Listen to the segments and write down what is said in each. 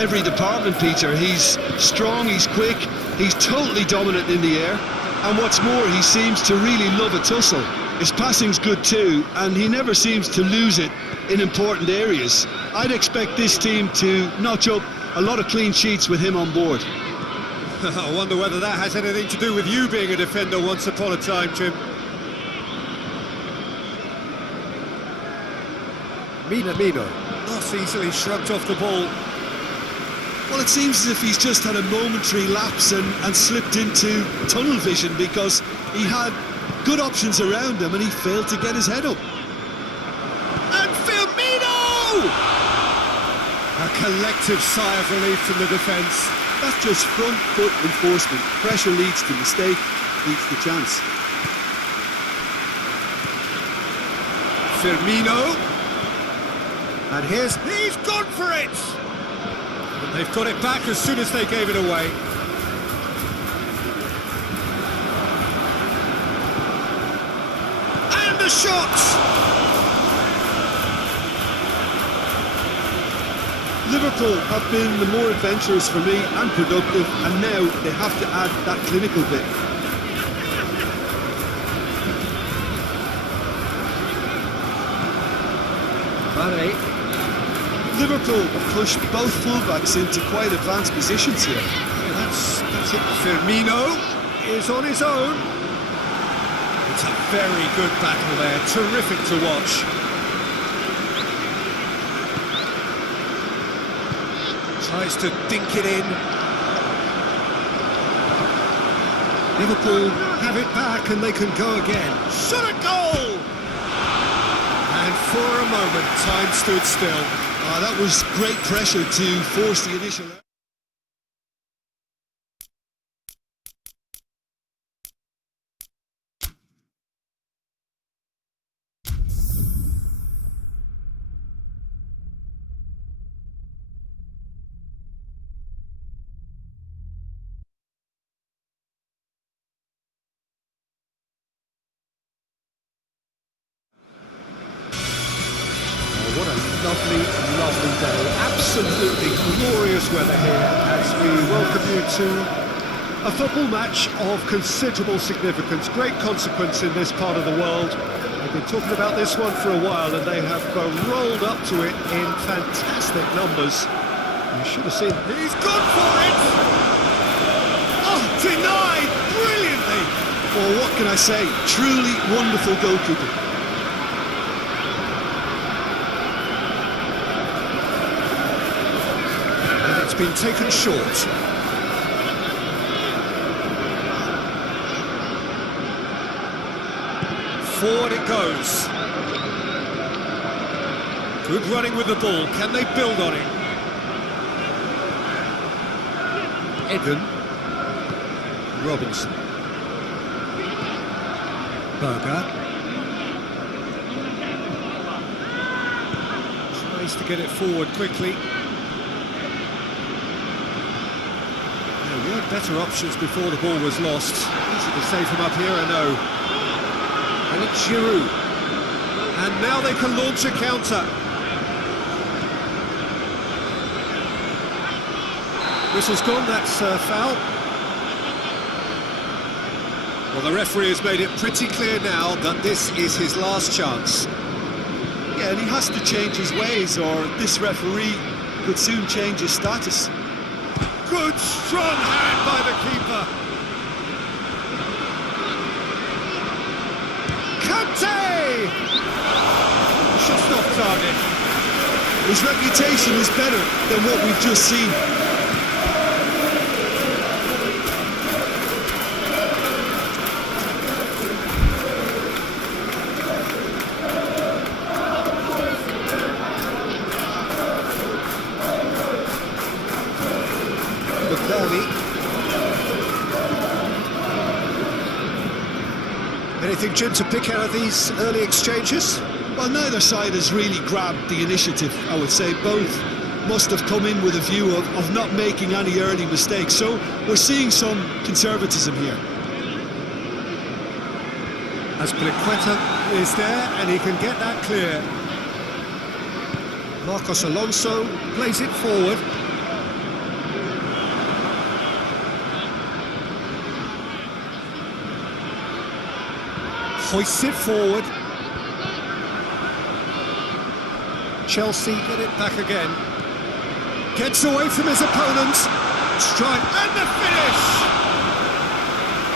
every department, Peter. He's strong, he's quick, he's totally dominant in the air, and what's more, he seems to really love a tussle. His passing's good too, and he never seems to lose it in important areas. I'd expect this team to notch up a lot of clean sheets with him on board. I wonder whether that has anything to do with you being a defender once upon a time, Jim. Mino, not easily shrugged off the ball. Well, it seems as if he's just had a momentary lapse and slipped into tunnel vision, because he had good options around him and he failed to get his head up. And Firmino! A collective sigh of relief from the defence. That's just front foot enforcement. Pressure leads to mistake, leads to chance. Firmino. And he's gone for it! And they've got it back as soon as they gave it away. And the shot! Liverpool have been the more adventurous for me and productive, and now they have to add that clinical bit. Mane. Liverpool have pushed both fullbacks into quite advanced positions here. Yeah, that's it. Firmino is on his own. It's a very good battle there, terrific to watch. Tries to dink it in. Liverpool have it back and they can go again. Shot a goal! And for a moment, time stood still. That was great pressure to force the initial... What a lovely, lovely day. Absolutely glorious weather here as we welcome you to a football match of considerable significance, great consequence in this part of the world. We've been talking about this one for a while and they have rolled up to it in fantastic numbers. You should have seen... He's gone for it! Oh, denied brilliantly! Well, what can I say? Truly wonderful goalkeeping. Been taken short. Forward it goes. Good running with the ball. Can they build on it? Edwin. Robinson. Berger. Tries to get it forward quickly. There were better options before the ball was lost. Easy to say from up here, I know. And it's Giroud. And now they can launch a counter. Whistle's gone, that's a foul. Well, the referee has made it pretty clear now that this is his last chance. Yeah, and he has to change his ways, or this referee could soon change his status. Good, strong hand by the keeper. Kante! Just off target. His reputation is better than what we've just seen. Anything, Jim, to pick out of these early exchanges? Well, neither side has really grabbed the initiative, I would say. Both must have come in with a view of not making any early mistakes. So we're seeing some conservatism here. Azpilicueta is there, and he can get that clear. Marcos Alonso plays it forward. Hoists it forward. Chelsea get it back again. Gets away from his opponent. Strike and the finish!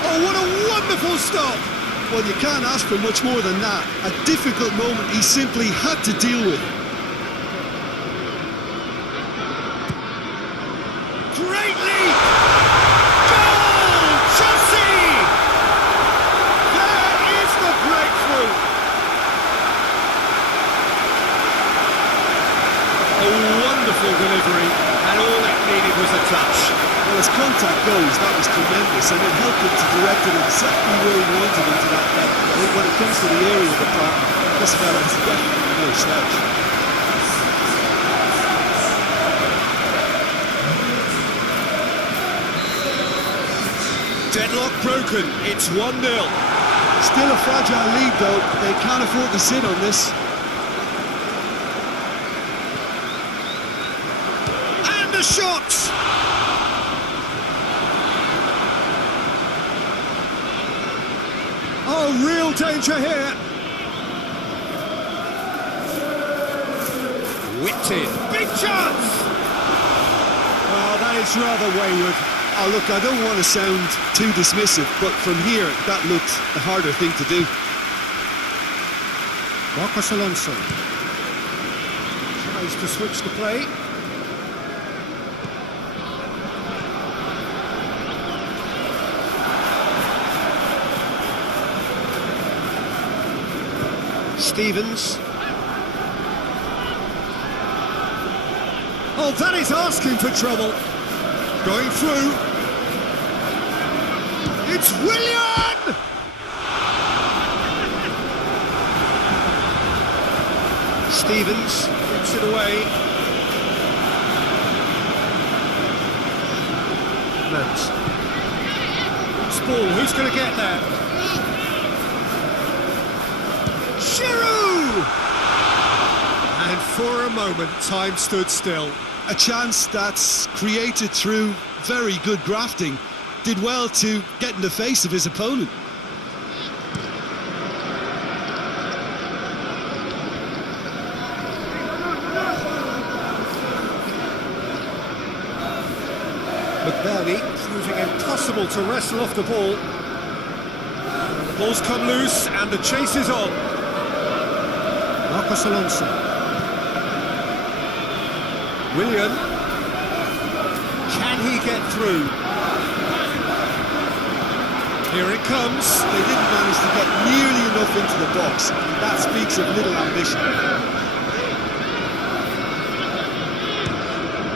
Oh, what a wonderful stop! Well, you can't ask for much more than that. A difficult moment he simply had to deal with. Great leap! Goal! Chelsea! There is the breakthrough! A wonderful delivery, and all it needed was a touch. Well, as contact goes, that was tremendous, and it helped him to direct it exactly where he wanted into that net. I think when it comes to the area of the park, this fella is definitely no slouch. Deadlock broken, it's 1-0. Still a fragile lead, though. They can't afford to sit on this. And the shot! Oh, real danger here. Whipped in. Big chance! Well, that is rather wayward. Oh, look, I don't want to sound too dismissive, but from here, that looked the harder thing to do. Marcos Alonso tries to switch the play. Stevens. Oh, that is asking for trouble. Going through. It's Willian! Stevens gets it away. Mans. It's ball, who's going to get that? Giroud! And for a moment, time stood still. A chance that's created through very good grafting. Did well to get in the face of his opponent. McBurney proving impossible to wrestle off the ball. The ball's come loose and the chase is on. Marcos Alonso. Willian. Can he get through? Here it comes. They didn't manage to get nearly enough into the box, and that speaks of little ambition.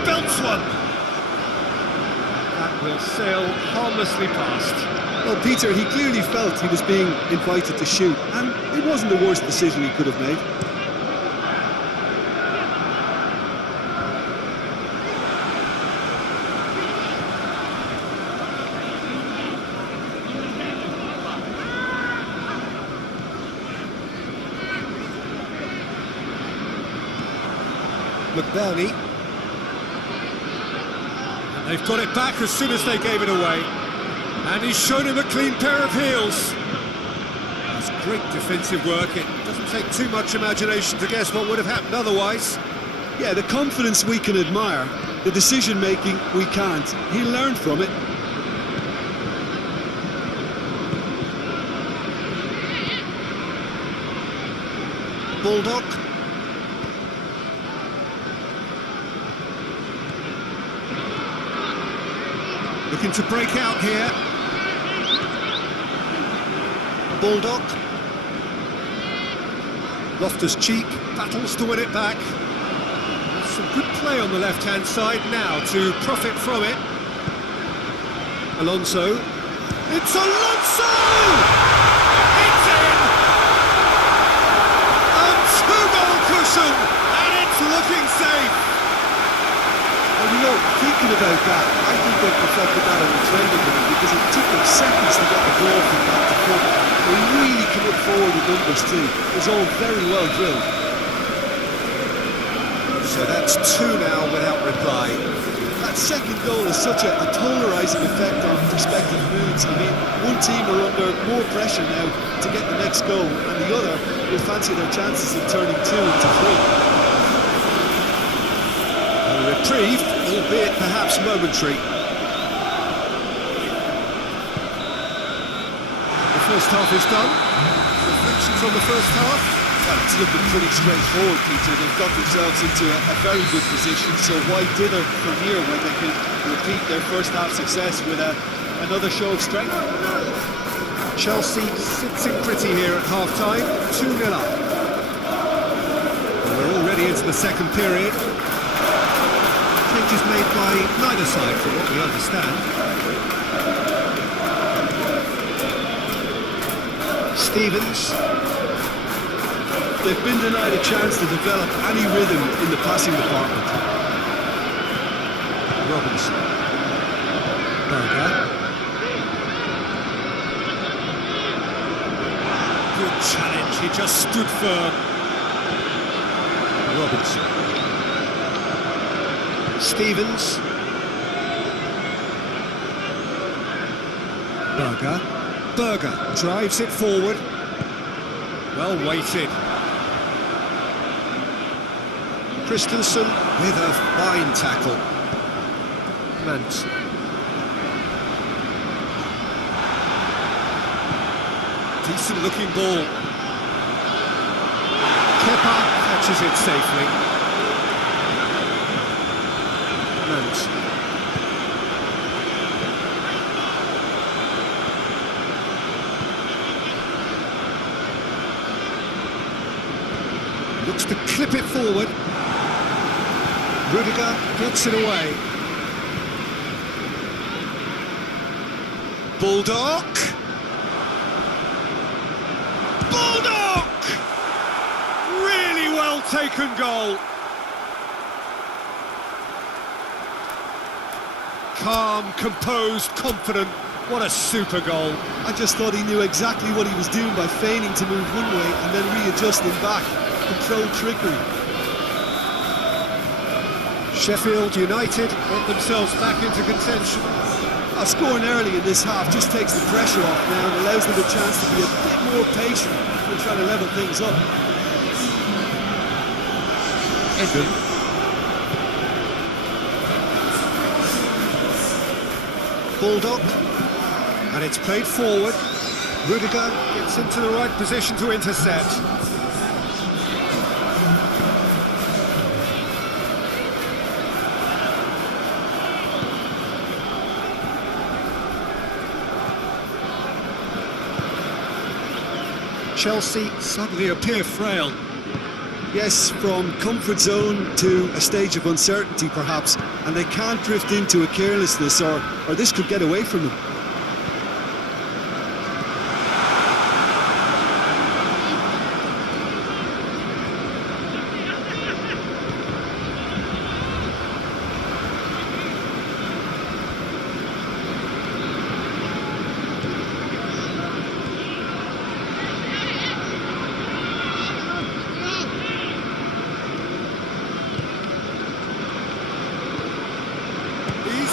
Belts one. That will sail harmlessly past. Well, Peter, he clearly felt he was being invited to shoot, and it wasn't the worst decision he could have made. McBurney. And they've got it back as soon as they gave it away. And he's shown him a clean pair of heels. That's great defensive work. It doesn't take too much imagination to guess what would have happened otherwise. Yeah, the confidence we can admire, the decision-making we can't. He learned from it. Bulldog. Looking to break out here. Bulldog. Loftus-Cheek battles to win it back. Some good play on the left-hand side now to profit from it. Alonso. It's Alonso! It's in! A two-goal cushion, and it's looking safe. Well, you know, thinking about that, I think they perfected that on the training ground because it took them seconds to get the ball from back to front. They really commit forward with numbers too. It was all very well drilled. So that's two now without reply. that second goal has such a polarising effect on prospective moods. I mean, one team are under more pressure now to get the next goal, and the other will fancy their chances of turning 2 into 3. A reprieve, albeit perhaps momentary. The first half is done. Reflections on the first half? Well, it's looking pretty straightforward, Peter. They've got themselves into a very good position, so why dither from here when they can repeat their first half success with another show of strength? Chelsea sits in pretty here at half-time, 2-0 up. We're already into the second period. Changes made by neither side, from what we understand. Stevens. They've been denied a chance to develop any rhythm in the passing department. Robinson. Berger. Good challenge, he just stood firm. Robinson. Stevens. Berger drives it forward. Well weighted. Christensen with a fine tackle. Mance. Decent looking ball. Kepa catches it safely. Mance. Looks to clip it forward. Rudiger gets it away. Bulldog! Really well taken goal. Calm, composed, confident. What a super goal. I just thought he knew exactly what he was doing by feigning to move one way and then readjusting back. Controlled trickery. Sheffield United got themselves back into contention. Scoring early in this half just takes the pressure off now and allows them a chance to be a bit more patient and try to level things up. Edwin. Bulldog. And it's played forward. Rudiger gets into the right position to intercept. Chelsea suddenly appear frail. Yes, from comfort zone to a stage of uncertainty perhaps, and they can't drift into a carelessness or this could get away from them.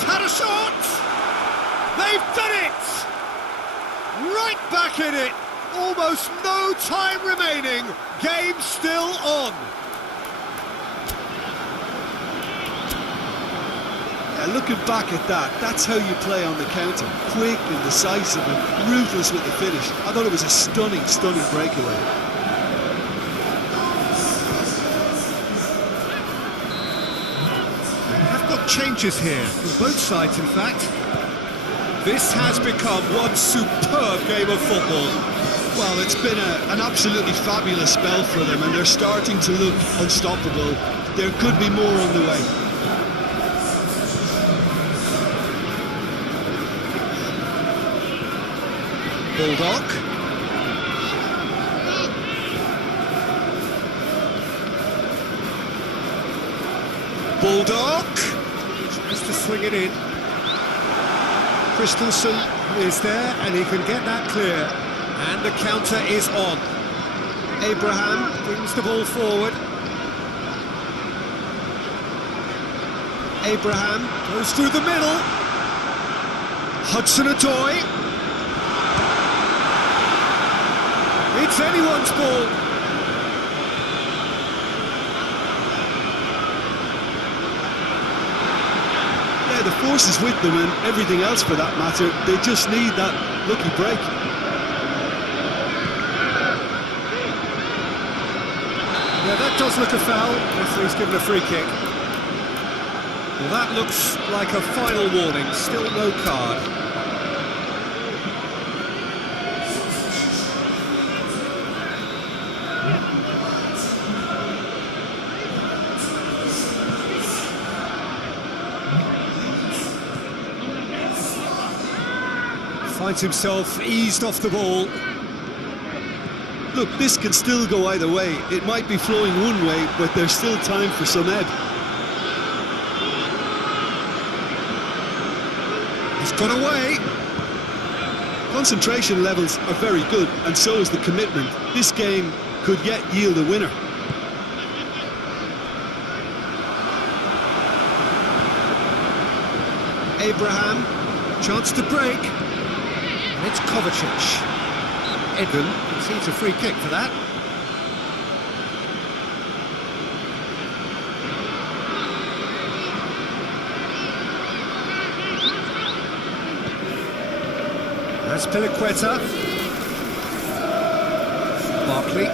Had a shot! They've done it! Right back in it! Almost no time remaining. Game still on. Yeah, looking back at that, that's how you play on the counter. Quick and decisive and ruthless with the finish. I thought it was a stunning breakaway. Changes here, from both sides in fact. This has become one superb game of football. Well, it's been an absolutely fabulous spell for them and they're starting to look unstoppable. There could be more on the way. Bulldog. Bulldog. Tries to swing it in. Christensen is there and he can get that clear. And the counter is on. Abraham brings the ball forward. Abraham goes through the middle. Hudson-Odoi. It's anyone's ball. Yeah, the force is with them and everything else for that matter. They just need that lucky break. Yeah, that does look a foul. Referee's given a free kick. Well, that looks like a final warning. Still no card. Finds himself eased off the ball. Look, this can still go either way. It might be flowing one way, but there's still time for some ebb. He's got away. Concentration levels are very good, and so is the commitment. This game could yet yield a winner. Abraham, chance to break. And it's Kovacic. Edwin concedes a free kick for that. That's Piliqueta. Barkley.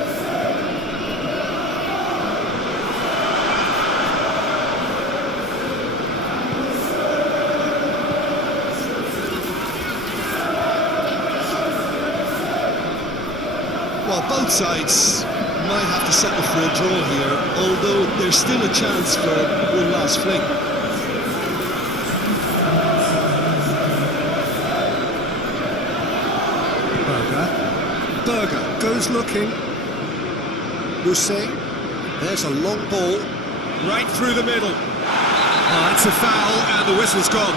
Well, both sides might have to settle for a draw here, although there's still a chance for one last fling. Berger goes looking. Mousset. There's a long ball. Right through the middle. Oh, it's a foul and the whistle's gone.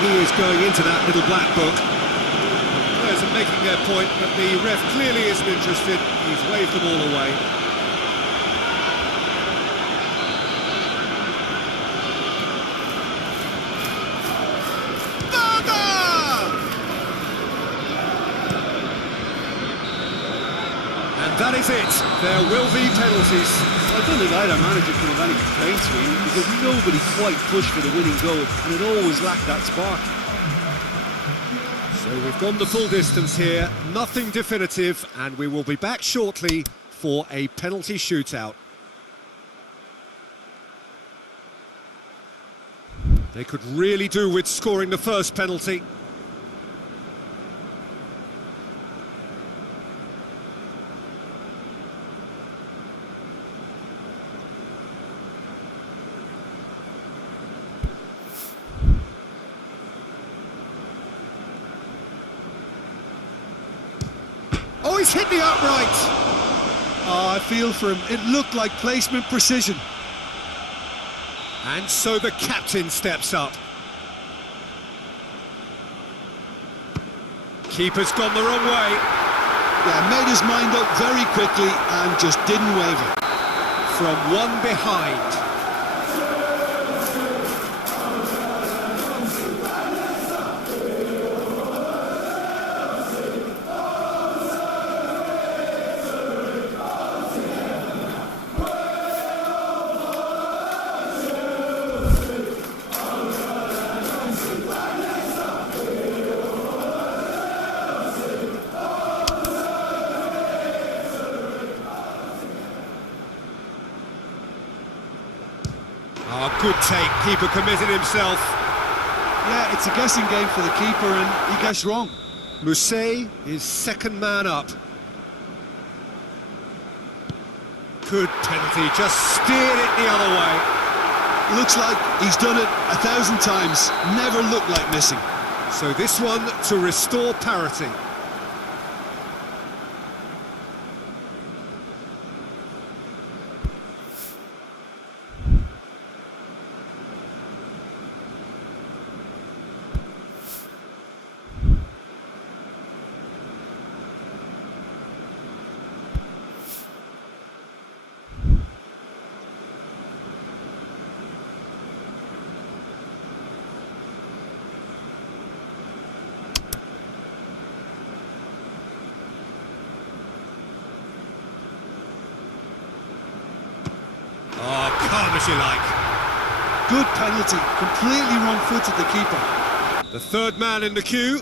He is going into that little black book. Players are making their point, but the ref clearly isn't interested. He's waved them all away. And that is it. There will be penalties. I don't think either manager could have any complaints really, because nobody quite pushed for the winning goal, and it always lacked that spark. So we've gone the full distance here, nothing definitive, and we will be back shortly for a penalty shootout. They could really do with scoring the first penalty. Oh, he's hit the upright! Oh, I feel for him. It looked like placement precision. And so the captain steps up. Keeper's gone the wrong way. Yeah, made his mind up very quickly and just didn't waver. From one behind. Oh, good take. Keeper committed himself. Yeah, it's a guessing game for the keeper and he guessed wrong. Mousset is second man up. Good penalty, just steered it the other way. Looks like he's done it 1,000 times, never looked like missing. So this one to restore parity. Oh, calm as you like. Good penalty, completely wrong-footed the keeper. The third man in the queue.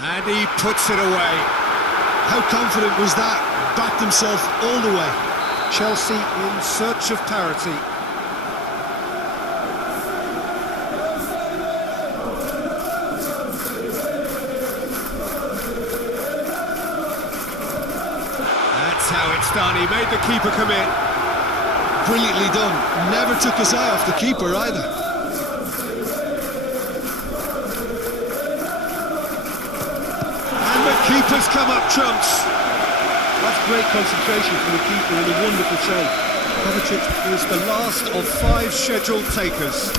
And he puts it away. How confident was that? Backed himself all the way. Chelsea in search of parity. That's how it's done. He made the keeper commit. Brilliantly done. Never took his eye off the keeper either. And the keeper's come up trumps. That's great concentration from the keeper and a wonderful save. Kovacic is the last of 5 scheduled takers.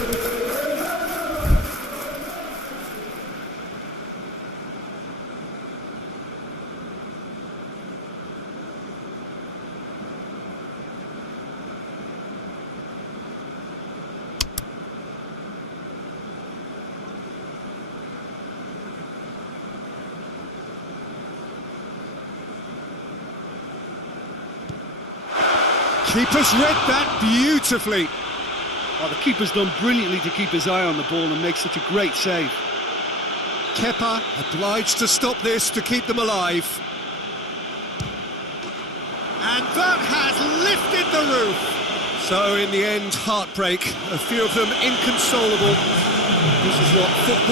Keeper's read that beautifully. Oh, the keeper's done brilliantly to keep his eye on the ball and make such a great save. Kepa obliged to stop this to keep them alive. And that has lifted the roof. So in the end, heartbreak. A few of them inconsolable. This is what football